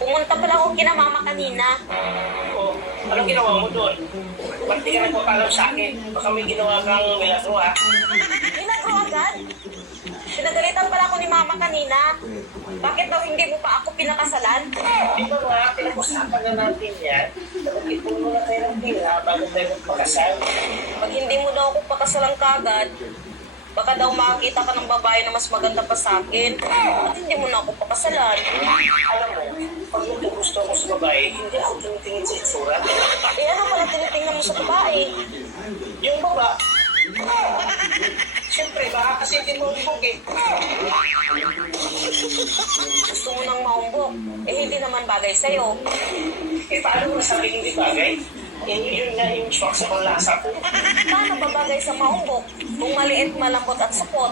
Pumunta pala ako kina mama kanina. O, anong ginawa mo doon? Ba't di ka nagpapalam sa akin? Baka may ginawa kang milagro, ha? Ginagawa agad. Pinagalitan pala ako ni mama kanina. Bakit daw hindi mo pa ako pinakasalan? Di ba nga, pinag-usapan na natin yan? Ipon mo na kayo ng pila bago tayo magpakasal. Pag hindi mo daw ako pakasalan kagad, baka daw makakita ka ng babae na mas maganda pa sa akin. At hindi mo na ako pakasalan. Alam mo, pag gusto mo sa babae, hindi ako tinitingin sa itsura. Eh ano pala tinitingnan mo sa babae? Yung baba, siyempre, baka kasi hindi mo ibog eh. Gusto mo nang maumbok. Eh hindi naman bagay sa'yo. Eh, paano mo nasabi hindi bagay? Yun nga yung shock sa panlasa ko. Paano ba bagay sa maumbok? Kung maliit, malambot at supot.